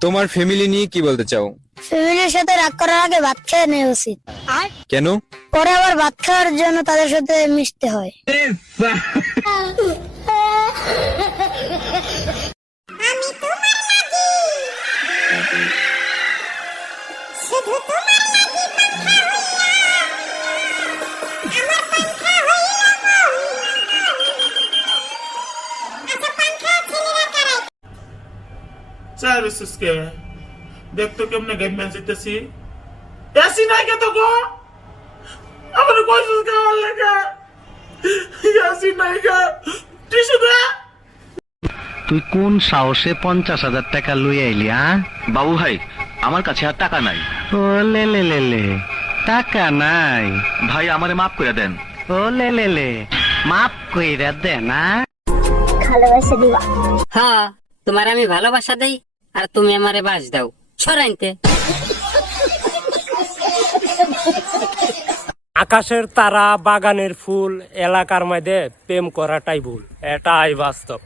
তোমার ফ্যামিলি নিয়ে কি বলতে চাও? ফ্যামিলির সাথে রাগ করার আগে ভাত খেয়ে নেওয়া উচিত। কেন? পরে আবার ভাত খাওয়ার জন্য তাদের সাথে মিশতে হয়। চাইছিসকে দেখতো কেমনে গেম ম্যাচ জিতেছি এসি নাই কে তো গো আমার কইছিস খাওয়ার লাগা এসি নাই গা টিস্যু দে। তুই কোন সাহসে 50,000 টাকা লই আইলি? বাবু ভাই আমার কাছে আর টাকা নাই। ও লে লে লে লে, টাকা নাই? ভাই আমারে মাফ করে দেন। ও লে লে লে, মাফ কইরা দে না। ভালোবাসা দিবা। হ্যাঁ, তোমার আমি ভালোবাসা দেই আর তুমি আমারে বাস দাও ছড়াইতে। আকাশের তারা, বাগানের ফুল, এলাকার মধ্যে প্রেম করাটাই ভুল, এটাই বাস্তব।